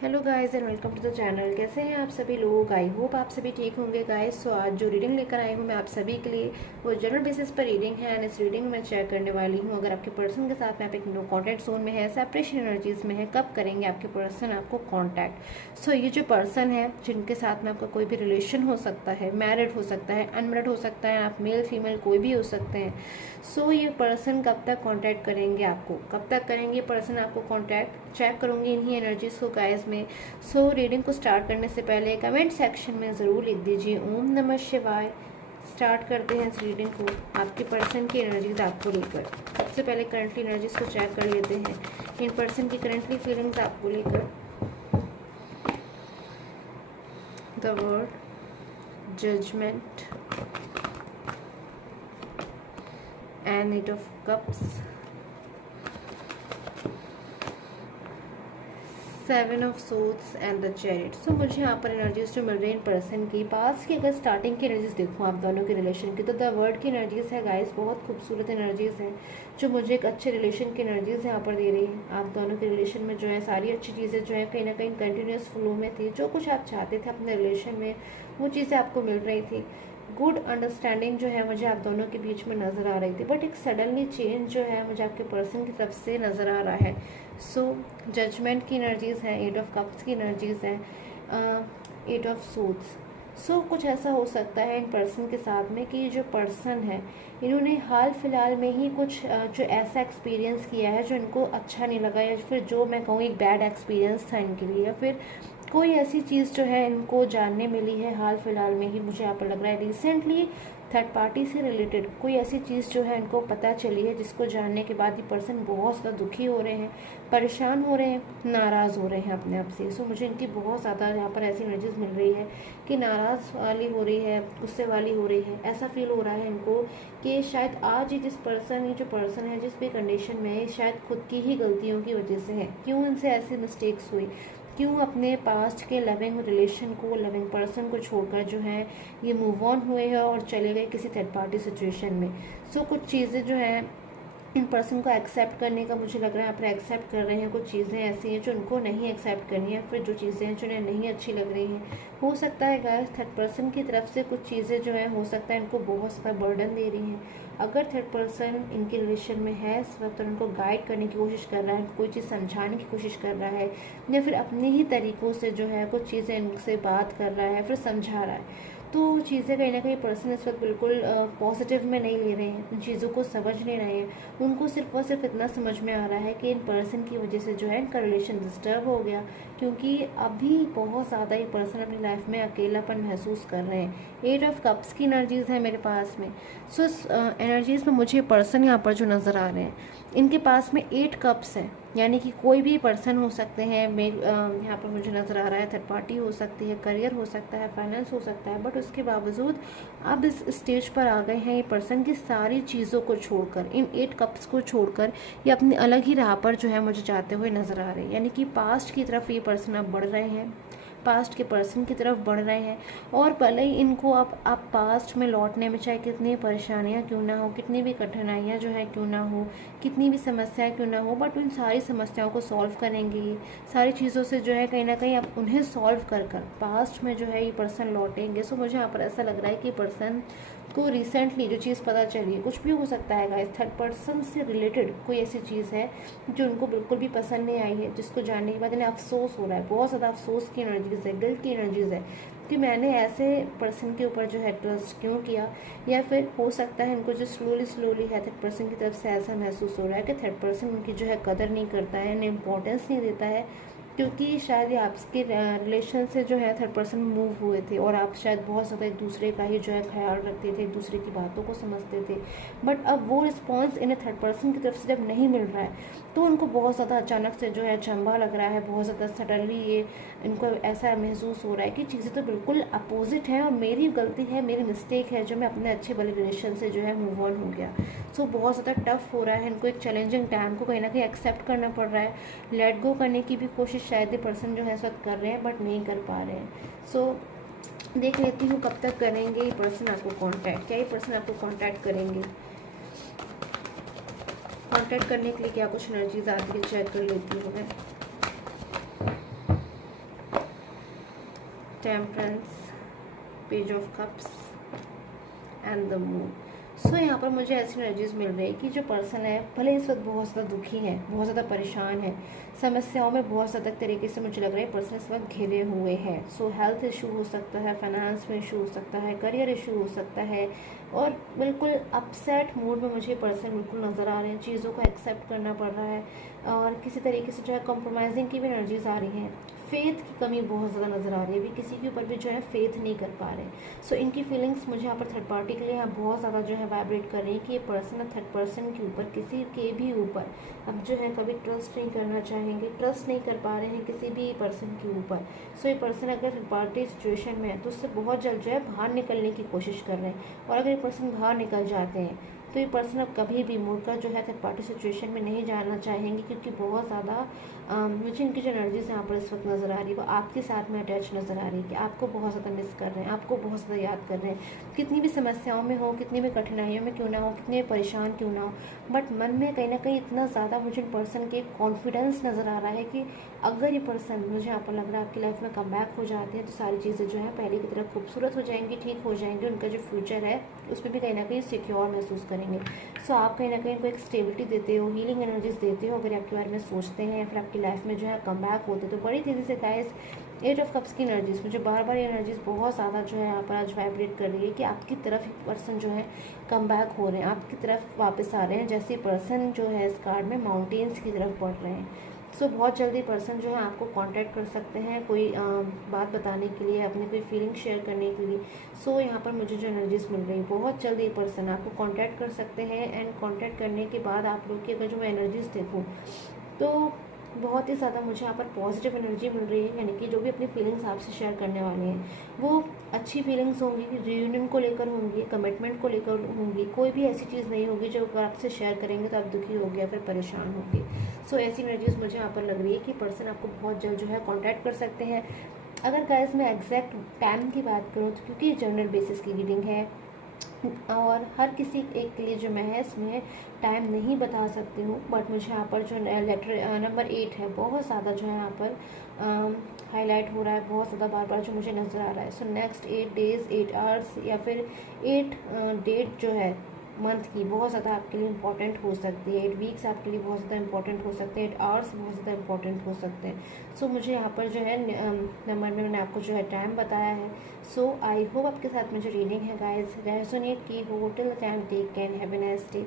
Hello guys and welcome to the channel. कैसे हैं आप सभी लोग? आई होप आप सभी ठीक होंगे गाइस। सो आज जो रीडिंग लेकर आई हूँ मैं आप सभी के लिए, वो जनरल बेसिस पर रीडिंग है एंड इस रीडिंग में मैं शेयर करने वाली हूँ अगर आपके पर्सन के साथ में आप एक नो कॉन्टैक्ट जोन में है, सेपरेशन एनर्जीज में है, कब करेंगे आपके पर्सन आपको कॉन्टैक्ट। सो ये जो पर्सन है जिनके साथ में आपका कोई भी रिलेशन हो सकता है, मैरिड हो सकता है, अनमैरिड हो सकता है, आप मेल फीमेल कोई भी हो सकते हैं। सो ये पर्सन कब तक कॉन्टैक्ट करेंगे आपको, कब तक करेंगे पर्सन आपको कॉन्टैक्ट, चेक करूँगी इन्हीं एनर्जीज को गाइस में। सो रीडिंग को स्टार्ट करने से पहले कमेंट सेक्शन में ज़रूर लिख दीजिए ओम नमः शिवाय। स्टार्ट करते हैं इस रीडिंग को आपके पर्सन की एनर्जीज आपको लेकर। सबसे पहले करंटली एनर्जीज को चेक कर लेते हैं, इन पर्सन की करंटली फीलिंग्स आपको लेकर। The world, judgement and eight of cups, 7 of swords and the chariot. So मुझे यहाँ पर एनर्जीज जो मिल रही है इन पर्सन की पास की, अगर स्टार्टिंग की एनर्जीज देखूँ आप दोनों के रिलेशन की, तो द वर्ड की एनर्जीज है गाइस, बहुत खूबसूरत एनर्जीज हैं जो मुझे एक अच्छे रिलेशन की एनर्जीज यहाँ पर दे रही है। आप दोनों के रिलेशन में जो है सारी अच्छी चीज़ें जो है कहीं ना कहीं कंटिन्यूस फ्लो में थी, जो कुछ आप चाहते थे अपने रिलेशन में वो चीज़ें आपको मिल रही थी। गुड अंडरस्टैंडिंग जो है मुझे आप दोनों के बीच में नज़र आ रही थी, बट एक सडनली चेंज जो है मुझे आपके पर्सन की तरफ से नज़र आ रहा है। सो जजमेंट की एनर्जीज़ हैं, 8 ऑफ कप्स की एनर्जीज़ हैं, 8 ऑफ सूट्स। सो कुछ ऐसा हो सकता है इन पर्सन के साथ में कि जो पर्सन है इन्होंने हाल फिलहाल में ही कुछ जो ऐसा एक्सपीरियंस किया है जो इनको अच्छा नहीं लगा, या फिर जो मैं कहूँ एक बैड एक्सपीरियंस था इनके लिए, या फिर कोई ऐसी चीज़ जो है इनको जानने मिली है हाल फिलहाल में ही। मुझे यहाँ पर लग रहा है रिसेंटली थर्ड पार्टी से रिलेटेड कोई ऐसी चीज़ जो है इनको पता चली है, जिसको जानने के बाद ये पर्सन बहुत ज़्यादा दुखी हो रहे हैं, परेशान हो रहे हैं, नाराज़ हो रहे हैं अपने आप से। सो मुझे इनकी बहुत ज़्यादा यहाँ पर ऐसी एनर्जीज मिल रही है कि नाराज़ वाली हो रही है, गुस्से वाली हो रही है। ऐसा फील हो रहा है इनको कि शायद आज ये ये जो पर्सन है जिस भी कंडीशन में है, शायद खुद की ही गलतियों की वजह से है। क्यों इनसे ऐसी मिस्टेक्स हुई, क्यों अपने पास्ट के लविंग रिलेशन को, लविंग पर्सन को छोड़कर जो है ये मूव ऑन हुए हैं और चले गए किसी थर्ड पार्टी सिचुएशन में। सो कुछ चीज़ें जो हैं इन पर्सन को एक्सेप्ट करने का मुझे लग रहा है यहाँ पर एक्सेप्ट कर रहे हैं। कुछ चीज़ें ऐसी हैं जो उनको नहीं एक्सेप्ट करनी है, फिर जो चीज़ें हैं जो उन्हें नहीं अच्छी लग रही हैं। हो सकता है गाइस थर्ड पर्सन की तरफ से कुछ चीज़ें जो है हो सकता है इनको बहुत ज़्यादा बर्डन दे रही हैं। अगर थर्ड पर्सन इनके रिलेशन में है इस वक्त, तो उनको गाइड करने की कोशिश कर रहा है, कोई चीज़ समझाने की कोशिश कर रहा है, या फिर अपने ही तरीक़ों से जो है कुछ चीज़ें इनसे बात कर रहा है, फिर समझा रहा है। तो चीज़ें कहीं ना कहीं पर्सन इस वक्त बिल्कुल पॉजिटिव में नहीं ले रहे हैं, उन चीज़ों को समझ नहीं रहे हैं। उनको सिर्फ और सिर्फ इतना समझ में आ रहा है कि इन पर्सन की वजह से जो है इनका रिलेशन डिस्टर्ब हो गया, क्योंकि अभी बहुत ज़्यादा ये पर्सन अपनी लाइफ में अकेलापन महसूस कर रहे हैं। 8 ऑफ कप्स की एनर्जीज़ है मेरे पास में। सो इस एनर्जीज़ में मुझे पर्सन यहाँ पर जो नज़र आ रहे हैं, इनके पास में 8 कप्स हैं, यानी कि कोई भी पर्सन हो सकते हैं। यहाँ पर मुझे नज़र आ रहा है थर्ड पार्टी हो सकती है, करियर हो सकता है, फाइनेंस हो सकता है, बट उसके बावजूद अब इस स्टेज पर आ गए हैं ये पर्सन की सारी चीज़ों को छोड़कर, इन 8 कप्स को छोड़कर ये अपनी अलग ही राह पर जो है मुझे जाते हुए नज़र आ रहे हैं। यानी कि पास्ट की तरफ ये पर्सन अब बढ़ रहे हैं, पास्ट के पर्सन की तरफ बढ़ रहे हैं। और भले ही इनको आप पास्ट में लौटने में चाहे कितनी परेशानियां क्यों ना हो, कितनी भी कठिनाइयां जो है क्यों ना हो, कितनी भी समस्याएं क्यों ना हो, बट उन सारी समस्याओं को सॉल्व करेंगे। सारी चीज़ों से जो है कहीं ना कहीं आप उन्हें सॉल्व कर पास्ट में जो है ये पर्सन लौटेंगे। सो मुझे यहाँ पर ऐसा लग रहा है कि पर्सन को रिसेंटली जो चीज़ पता चली है, कुछ भी हो सकता है गाइस, थर्ड पर्सन से रिलेटेड कोई ऐसी चीज़ है जो उनको बिल्कुल भी पसंद नहीं आई है, जिसको जानने के बाद इन्हें अफसोस हो रहा है। बहुत ज़्यादा अफसोस की एनर्जीज है, गिल्ट की एनर्जीज है कि मैंने ऐसे पर्सन के ऊपर जो है ट्रस्ट क्यों किया। या फिर हो सकता है इनको जो स्लोली है थर्ड पर्सन की तरफ से ऐसा महसूस हो रहा है कि थर्ड पर्सन उनकी जो है कदर नहीं करता है, इन्हें इम्पोर्टेंस नहीं देता है, क्योंकि शायद ये आपके रिलेशन से जो है थर्ड पर्सन मूव हुए थे और आप शायद बहुत ज़्यादा एक दूसरे का ही जो है ख्याल रखते थे, एक दूसरे की बातों को समझते थे। बट अब वो रिस्पॉन्स इन्हें थर्ड पर्सन की तरफ से जब नहीं मिल रहा है, तो उनको बहुत ज़्यादा अचानक से जो है अचंभा लग रहा है, बहुत ज़्यादा सडनली ये इनको ऐसा महसूस हो रहा है कि चीज़ें तो बिल्कुल अपोजिट हैं और मेरी गलती है, मेरी मिस्टेक है जो मैं अपने अच्छे भले रिलेशन से जो है मूव ऑन हो गया। सो बहुत ज़्यादा टफ हो रहा है इनको, एक चैलेंजिंग टाइम को कहीं ना कहीं एक्सेप्ट करना पड़ रहा है। लेट गो करने की भी कोशिश शायद ये पर्सन जो है इस वक्त कर रहे हैं, बट नहीं कर पा रहे हैं। सो देख लेती हूँ कब तक करेंगे ये पर्सन आपको कांटेक्ट, क्या ये पर्सन आपको कांटेक्ट करेंगे। कांटेक्ट करने के लिए क्या कुछ एनर्जीज आती है चेक कर लेती हूँ मैं। Temperance, page of cups and the moon. So यहाँ पर मुझे ऐसी एनर्जीज मिल रही है कि जो पर्सन है भले इस वक्त बहुत ज़्यादा दुखी है, बहुत ज़्यादा परेशान है, समस्याओं में बहुत ज़्यादा तरीके से मुझे लग रहा है पर्सन इस वक्त घिरे हुए हैं। सो हेल्थ इशू हो सकता है, फाइनेंस में इशू हो सकता है, करियर इशू हो सकता है, और बिल्कुल अपसेट मूड में मुझे पर्सन बिल्कुल नज़र आ रहे हैं। चीज़ों को एक्सेप्ट करना पड़ रहा है और किसी तरीके से जो है कॉम्प्रोमाइजिंग की भी एनर्जीज आ रही हैं। फेथ की कमी बहुत ज़्यादा नज़र आ रही है, भी किसी के ऊपर भी जो है फेथ नहीं कर पा रहे। सो इनकी फीलिंग्स मुझे यहाँ पर थर्ड पार्टी के लिए यहाँ बहुत ज़्यादा जो है वाइब्रेट कर रही है कि ये पर्सन थर्ड पर्सन के ऊपर, किसी के भी ऊपर अब जो है कभी ट्रस्ट नहीं करना चाहेंगे, ट्रस्ट नहीं कर पा रहे हैं किसी भी पर्सन के ऊपर। सो ये पर्सन अगर थर्ड पार्टी सिचुएशन में है तो उससे बहुत जल्द जो है बाहर निकलने की कोशिश कर रहे हैं, और अगर ये पर्सन बाहर निकल जाते हैं तो ये पर्सन अब कभी भी मुड़कर जो है थर्ड पार्टी सिचुएशन में नहीं जाना चाहेंगे, क्योंकि बहुत ज़्यादा मुझे इनकी जो एनर्जीज यहाँ पर इस वक्त नज़र आ रही है वो आपके साथ में अटैच नज़र आ रही है कि आपको बहुत ज़्यादा मिस कर रहे हैं, आपको बहुत ज़्यादा याद कर रहे हैं। कितनी भी समस्याओं में हो, कितनी भी कठिनाइयों में क्यों ना हो, कितने भी परेशान क्यों ना हो, बट मन में कहीं ना कहीं इतना ज़्यादा मुझे पर्सन के कॉन्फिडेंस नज़र आ रहा है कि अगर ये पर्सन, मुझे यहाँ पर लग रहा है आपकी लाइफ में कम बैक हो जाते हैं तो सारी चीज़ें जो है पहले की तरह खूबसूरत हो जाएंगी, ठीक हो जाएंगी, उनका जो फ्यूचर है उसमें भी कहीं ना कहीं सिक्योर महसूस करेंगे। सो आप कहीं ना कहीं उनको एक स्टेबिलिटी देते हो, हीलिंग एनर्जीज देते हो अगर आपके बारे में सोचते हैं, या फिर आपकी लाइफ में जो है कम बैक होते तो बड़ी तेज़ी से गाइस। एट ऑफ कप्स की एनर्जीज मुझे बार बार ये एनर्जीज बहुत ज़्यादा जो है यहाँ पर आज वाइब्रेट कर रही है कि आपकी तरफ एक पर्सन जो है कम बैक हो रहे हैं, आपकी तरफ वापस आ रहे हैं, जैसे पर्सन जो है इस कार्ड में माउंटेन्स की तरफ बढ़ रहे हैं। सो बहुत जल्दी पर्सन जो है आपको कांटेक्ट कर सकते हैं कोई बात बताने के लिए, अपनी कोई फीलिंग शेयर करने के लिए। सो यहाँ पर मुझे जो एनर्जीज मिल रही है बहुत जल्दी पर्सन आपको कांटेक्ट कर सकते हैं, एंड कांटेक्ट करने के बाद आप लोग की अगर जो मैं एनर्जीज देखूँ तो बहुत ही ज़्यादा मुझे यहाँ पर पॉजिटिव एनर्जी मिल रही है, यानी कि जो भी अपनी फीलिंग्स आपसे शेयर करने वाले हैं वो अच्छी फीलिंग्स होंगी, रियूनियन को लेकर होंगी, कमिटमेंट को लेकर होंगी, कोई भी ऐसी चीज़ नहीं होगी जो अगर आपसे शेयर करेंगे तो आप दुखी होंगे या फिर परेशान होंगे। सो ऐसी एनर्जीज मुझे यहाँ पर लग रही है कि पर्सन आपको बहुत जल्द जो है कॉन्टैक्ट कर सकते हैं। अगर गाइस मैं एग्जैक्ट टाइम की बात करूँ तो क्योंकि जनरल बेसिस की रीडिंग है और हर किसी एक के लिए जो मैं है इसमें टाइम नहीं बता सकती हूँ, बट मुझे यहाँ पर जो लेटर नंबर 8 है बहुत ज़्यादा जो है यहाँ पर हाईलाइट हो रहा है, बहुत ज़्यादा बार बार जो मुझे नज़र आ रहा है। सो नेक्स्ट 8 डेज़ 8 आवर्स या फिर 8 डेट जो है मंथ की बहुत ज़्यादा आपके लिए इंपॉर्टेंट हो सकती है, 8 वीक्स आपके लिए बहुत ज़्यादा इंपॉर्टेंट हो सकते हैं, 8 आवर्स बहुत ज़्यादा इंपॉर्टेंट हो सकते हैं। सो मुझे यहाँ पर जो है नंबर में मैंने आपको जो है टाइम बताया है। सो आई होप आपके साथ में जो रीडिंग है गाइस रेजोनेट की हो। Till the time take care, have a nice day.